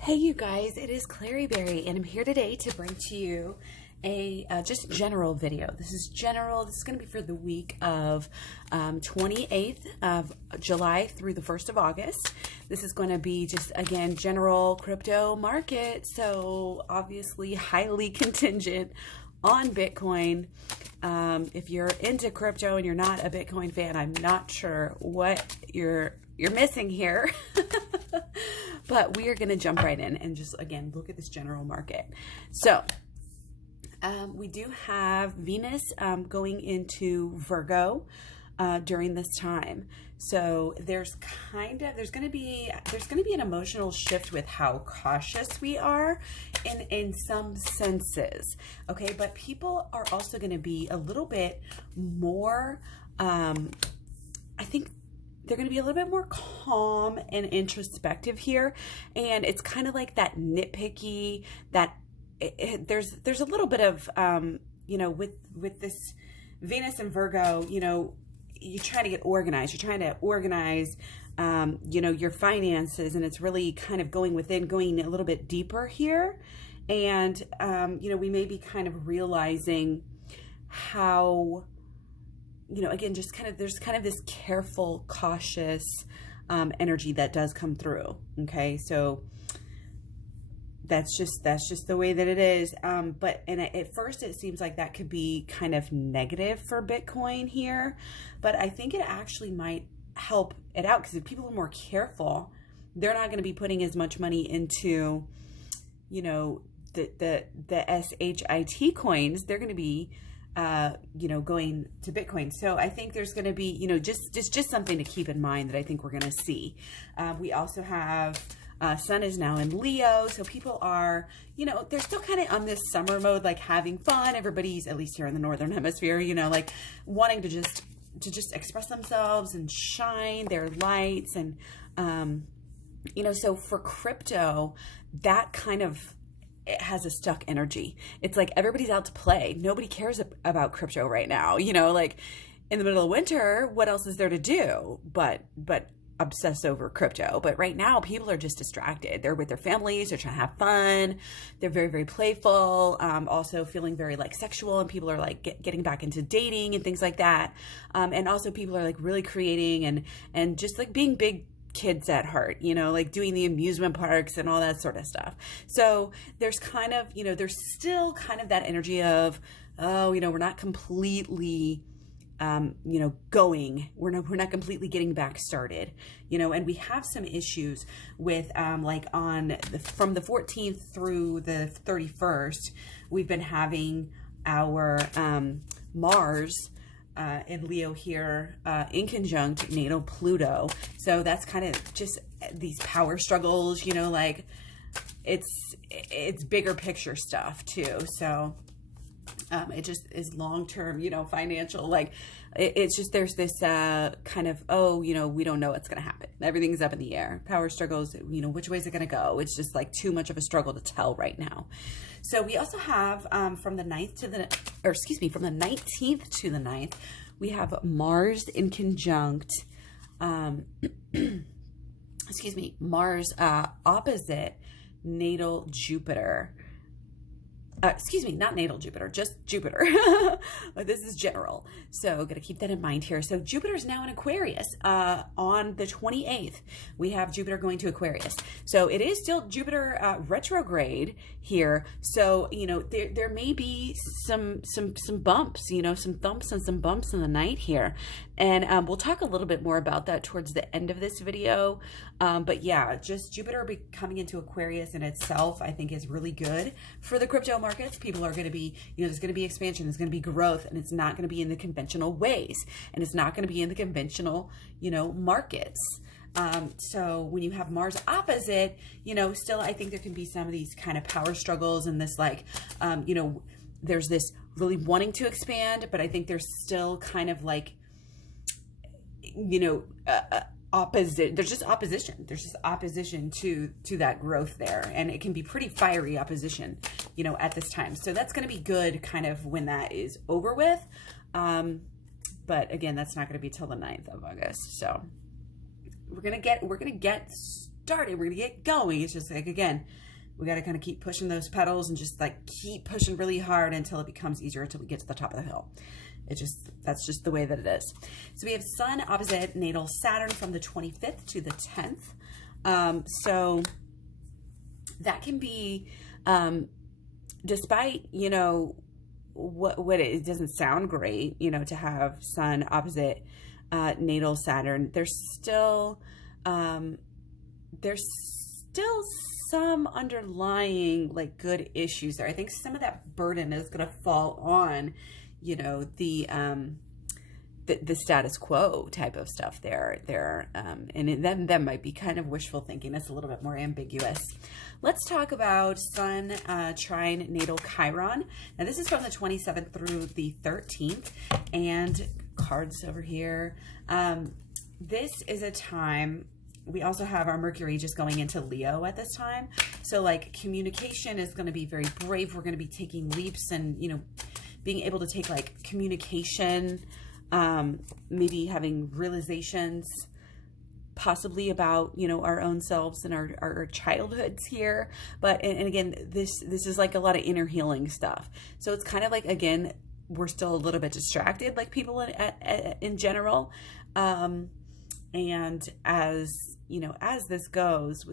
Hey you guys, it is Claryberry and I'm here today to bring to you a just general video. This is general. This is going to be for the week of 28th of July through the 1st of August. This is going to be just, again, general crypto market. So obviously highly contingent on Bitcoin. If you're into crypto and you're not a Bitcoin fan, I'm not sure what you're missing here. But we are going to jump right in and just, again, look at this general market. So we do have Venus going into Virgo during this time. So there's going to be an emotional shift with how cautious we are in some senses. Okay, but people are also going to be a little bit more I think they're going to be a little bit more calm and introspective here. And it's kind of like that nitpicky, that there's a little bit of, with this Venus and Virgo, you're trying to get organized. You're trying to organize, your finances, and it's really kind of going a little bit deeper here. And, we may be kind of realizing how, again, just there's kind of this careful, cautious energy that does come through. Okay, so that's just the way that it is. But at first it seems like that could be kind of negative for Bitcoin here, but I think it actually might help it out, because if people are more careful, they're not going to be putting as much money into, the SHIT coins. They're going to be going to Bitcoin. So I think there's going to be, just something to keep in mind that I think we're going to see. We also have Sun is now in Leo. So people are, they're still kind of on this summer mode, like having fun. Everybody's, at least here in the Northern Hemisphere, like wanting to just express themselves and shine their lights. And, so for crypto, that kind of, it has a stuck energy. It's like everybody's out to play. Nobody cares about crypto right now. Like in the middle of winter, what else is there to do but obsess over crypto? But right now, people are just distracted. They're with their families. They're trying to have fun. They're very, very playful. Also feeling very like sexual, and people are like getting back into dating and things like that. And also people are like really creating and just like being big kids at heart, like doing the amusement parks and all that sort of stuff. So there's kind of, there's still kind of that energy of, we're not completely, going, we're not completely getting back started, and we have some issues with, from the 14th through the 31st, we've been having our, Mars, in Leo here, in conjunct natal Pluto. So that's kind of just these power struggles, like it's bigger picture stuff too. So it just is long-term, financial, like it's just, there's this kind of, we don't know what's going to happen. Everything's up in the air. Power struggles, which way is it going to go? It's just like too much of a struggle to tell right now. So we also have from the 19th to the 9th, we have Mars in conjunct, Mars opposite natal Jupiter. Not natal Jupiter, just Jupiter. This is general. So got to keep that in mind here. So Jupiter is now in Aquarius. On the 28th, we have Jupiter going to Aquarius. So it is still Jupiter retrograde here. So, there may be some bumps, some thumps and some bumps in the night here. And we'll talk a little bit more about that towards the end of this video. But yeah, just Jupiter coming into Aquarius in itself, I think is really good for the crypto markets. People are going to be, there's going to be expansion, there's going to be growth, and it's not going to be in the conventional ways, and it's not going to be in the conventional, markets. So when you have Mars opposite, still, I think there can be some of these kind of power struggles and this like, there's this really wanting to expand, but I think there's still kind of like, opposite. There's just opposition to that growth there, and it can be pretty fiery opposition, at this time. So that's going to be good kind of when that is over with. But again, that's not going to be till the 9th of August. So we're going to get start it. We're going to get going. It's just like, again, we got to kind of keep pushing those pedals and just like keep pushing really hard until it becomes easier, until we get to the top of the hill. That's just the way that it is. So we have Sun opposite natal Saturn from the 25th to the 10th. So that can be, despite, you know, what it doesn't sound great, you know, to have Sun opposite natal Saturn, there's still some underlying like good issues there. I think some of that burden is going to fall on, you know, the status quo type of stuff there. And then that might be kind of wishful thinking. It's a little bit more ambiguous. Let's talk about Sun trine natal Chiron. Now this is from the 27th through the 13th, and cards over here. This is a time, we also have our Mercury just going into Leo at this time. So like communication is going to be very brave. We're going to be taking leaps and, you know, being able to take like communication, maybe having realizations possibly about, you know, our own selves and our childhoods here. But, and again, this is like a lot of inner healing stuff. So it's kind of like, again, we're still a little bit distracted, like people in general. And as, you know, as this goes,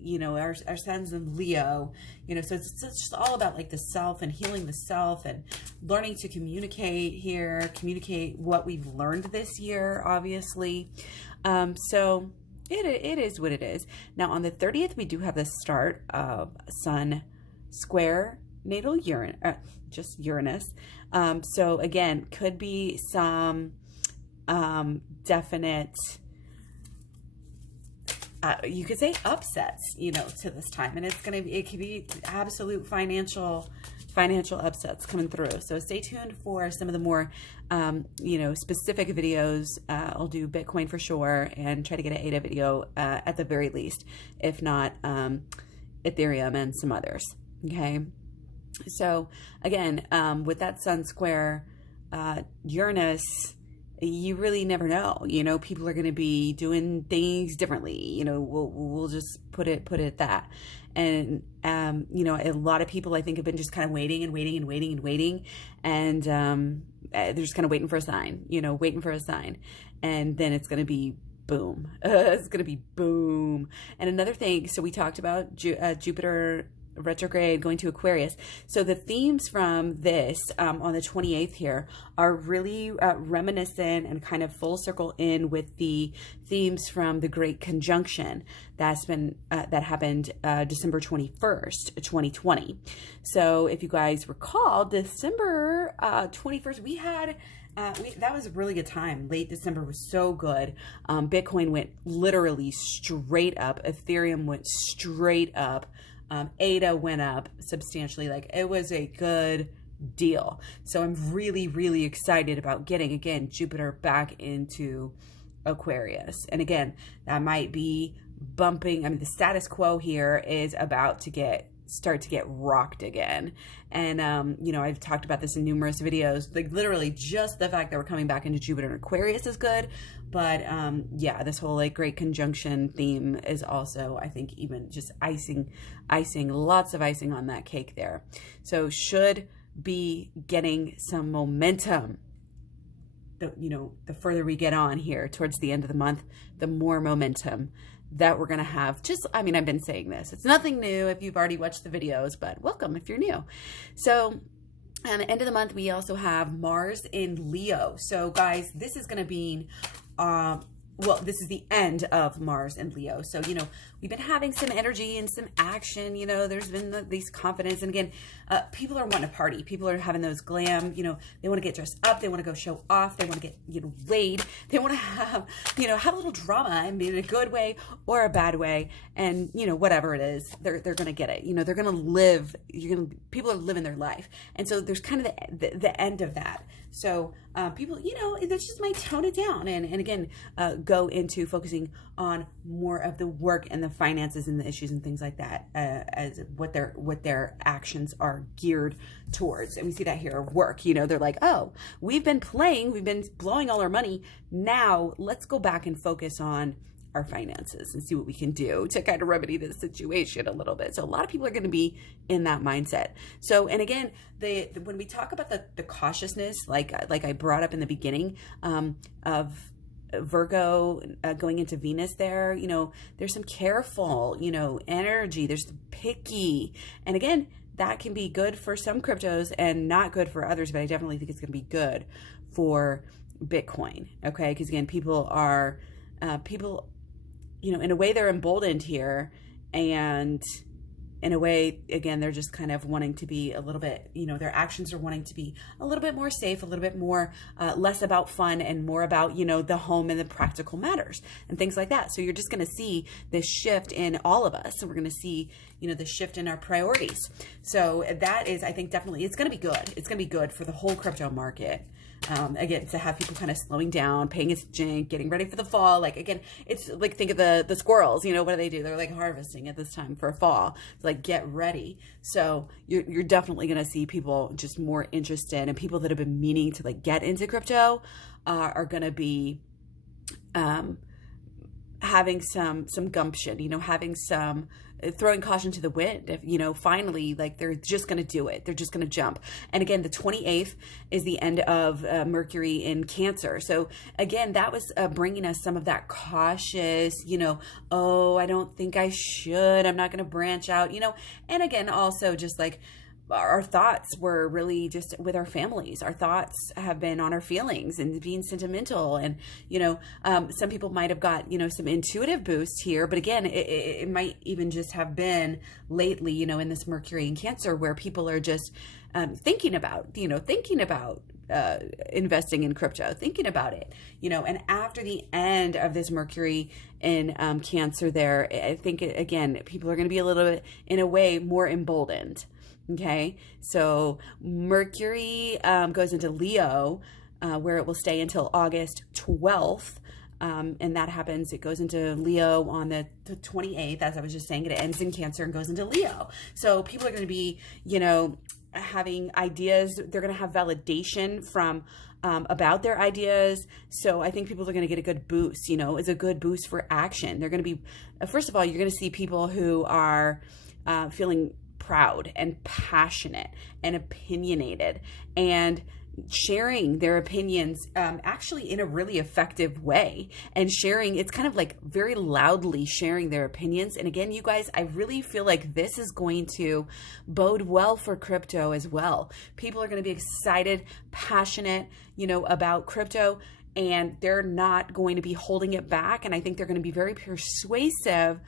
you know, our Sun's in Leo, you know, so it's just all about like the self and healing the self and learning to communicate what we've learned this year, obviously. So it is what it is. Now on the 30th, we do have the start of Sun square natal Uranus. So again, could be some definite, you could say upsets, you know, to this time, and it could be absolute financial upsets coming through. So stay tuned for some of the more, you know, specific videos. I'll do Bitcoin for sure, and try to get an ADA video at the very least, if not Ethereum and some others. Okay. So again, with that Sun square Uranus, you really never know, you know, people are going to be doing things differently, you know, we'll just put it at that. And, you know, a lot of people I think have been just kind of waiting, and they're just kind of waiting for a sign, you know, and then it's going to be boom. It's going to be boom. And another thing, so we talked about Jupiter retrograde going to Aquarius. So the themes from this on the 28th here are really reminiscent and kind of full circle in with the themes from the Great Conjunction that's been that happened December 21st, 2020. So if you guys recall, December 21st, we had that was a really good time. Late December was so good. Bitcoin went literally straight up. Ethereum went straight up. ADA went up substantially. Like, it was a good deal. So I'm really, really excited about getting, again, Jupiter back into Aquarius. And again, that might be bumping. I mean, the status quo here is about to start to get rocked again. And, you know, I've talked about this in numerous videos, like literally just the fact that we're coming back into Jupiter and Aquarius is good. But, yeah, this whole like Great Conjunction theme is also, I think, even just icing, lots of icing on that cake there. So should be getting some momentum. The further we get on here towards the end of the month, the more momentum that we're going to have. Just, I mean, I've been saying this. It's nothing new if you've already watched the videos, but welcome if you're new. So at the end of the month, we also have Mars in Leo. So guys, this is going to be, well, this is the end of Mars and Leo. So, you know, we've been having some energy and some action, you know, there's been these confidence. And again, people are wanting to party. People are having those glam, you know, they want to get dressed up. They want to go show off. They want to get, you know, laid. They want to have, you know, have a little drama, and be in a good way or a bad way. And, you know, whatever it is, they're going to get it. You know, they're going to live, people are living their life. And so there's kind of the end of that. So people, you know, that's just might tone it down and again, go into focusing on more of the work and the finances and the issues and things like that as what their actions are geared towards. And we see that here, work, you know, they're like, oh, we've been blowing all our money. Now let's go back and focus on our finances and see what we can do to kind of remedy this situation a little bit. So a lot of people are going to be in that mindset. So, and again, when we talk about the cautiousness, like I brought up in the beginning, of Virgo going into Venus there, you know, there's some careful, you know, energy, there's picky. And again, that can be good for some cryptos and not good for others, but I definitely think it's going to be good for Bitcoin. Okay. Because again, people, you know, in a way they're emboldened here, and in a way, again, they're just kind of wanting to be a little bit, you know, their actions are wanting to be a little bit more safe, a little bit more, less about fun and more about, you know, the home and the practical matters and things like that. So you're just going to see this shift in all of us. So we're going to see, you know, the shift in our priorities. So that is, I think, definitely, it's going to be good. It's going to be good for the whole crypto market. Again, to have people kind of slowing down, paying attention, getting ready for the fall. Like, again, it's like, think of the squirrels, you know, what do? They're like harvesting at this time for fall. It's like, get ready. So you're definitely going to see people just more interested, and people that have been meaning to like get into crypto are going to be having some gumption, you know, having some throwing caution to the wind. If, you know, finally, like, they're just going to do it. They're just going to jump. And again, the 28th is the end of Mercury in Cancer. So again, that was bringing us some of that cautious, you know, oh, I don't think I should, I'm not going to branch out, you know. And again, also just like, our thoughts were really just with our families. Our thoughts have been on our feelings and being sentimental. And, you know, some people might have got, you know, some intuitive boost here, but again, it might even just have been lately, you know, in this Mercury in Cancer, where people are just thinking about investing in crypto, thinking about it, you know. And after the end of this Mercury in Cancer there, I think, again, people are going to be a little bit, in a way, more emboldened. Okay, so Mercury goes into Leo, where it will stay until August 12th. And that happens, it goes into Leo on the 28th, as I was just saying. It ends in Cancer and goes into Leo. So people are going to be, you know, having ideas. They're going to have validation from about their ideas. So I think people are going to get a good boost, you know. It's a good boost for action. They're going to be, first of all, you're going to see people who are feeling proud and passionate and opinionated and sharing their opinions actually in a really effective way, and sharing, it's kind of like very loudly sharing their opinions. And again, you guys, I really feel like this is going to bode well for crypto as well. People are going to be excited, passionate, you know, about crypto, and they're not going to be holding it back. And I think they're going to be very persuasive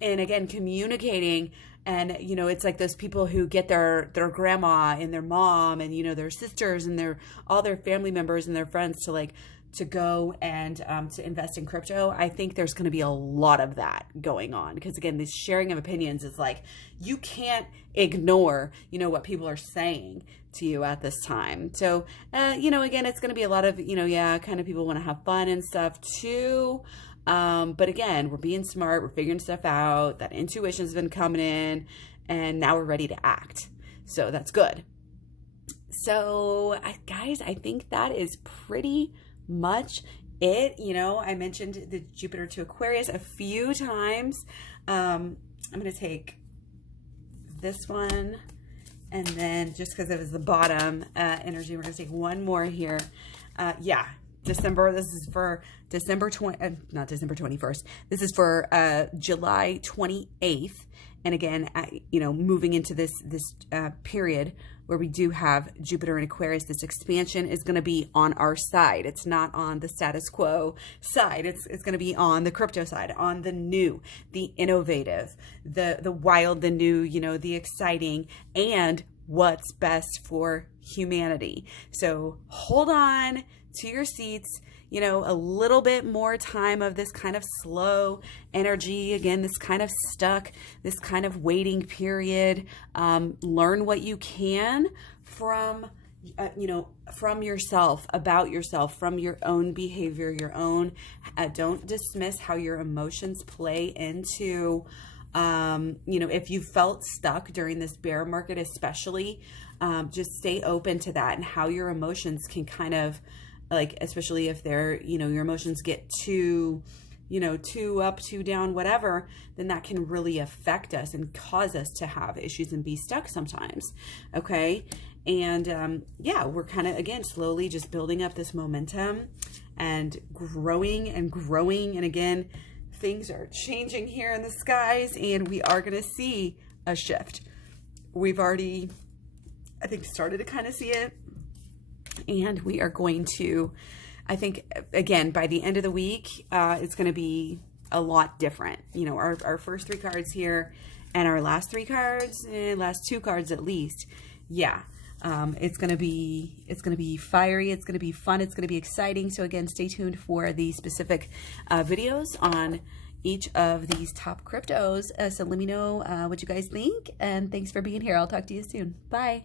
and, again, communicating. And, you know, it's like those people who get their grandma and their mom and, you know, their sisters and all their family members and their friends to go and to invest in crypto. I think there's going to be a lot of that going on, because again, this sharing of opinions is like, you can't ignore, you know, what people are saying to you at this time. So, you know, again, it's going to be a lot of, you know, yeah, kind of people want to have fun and stuff too. But again, we're being smart, we're figuring stuff out, that intuition's been coming in, and now we're ready to act. So that's good. So guys, I think that is pretty much it. You know, I mentioned the Jupiter to Aquarius a few times. I'm going to take this one, and then just because it was the bottom energy, we're going to take one more here. Yeah. December, this is for December 20, not December 21st. This is for July 28th. And again, you know, moving into this period where we do have Jupiter in Aquarius, this expansion is going to be on our side. It's not on the status quo side. It's going to be on the crypto side, on the new, the innovative, the wild, the new, you know, the exciting, and what's best for humanity. So hold on to your seats, you know, a little bit more time of this kind of slow energy. Again, this kind of stuck, this kind of waiting period. Learn what you can from, you know, from yourself, about yourself, from your own behavior, your own, don't dismiss how your emotions play into, you know, if you felt stuck during this bear market, especially, just stay open to that and how your emotions can kind of, like, especially if they're, you know, your emotions get too you know, two up, two down, whatever, then that can really affect us and cause us to have issues and be stuck sometimes. Okay. And yeah, we're kind of, again, slowly just building up this momentum and growing and growing. And again, things are changing here in the skies, and we are going to see a shift. We've already, I think, started to kind of see it. And we are going to, I think, again, by the end of the week, it's going to be a lot different. You know, our first 3 cards here and our last 3 cards, last 2 cards at least. Yeah. It's going to be fiery. It's going to be fun. It's going to be exciting. So again, stay tuned for the specific videos on each of these top cryptos. So let me know what you guys think. And thanks for being here. I'll talk to you soon. Bye.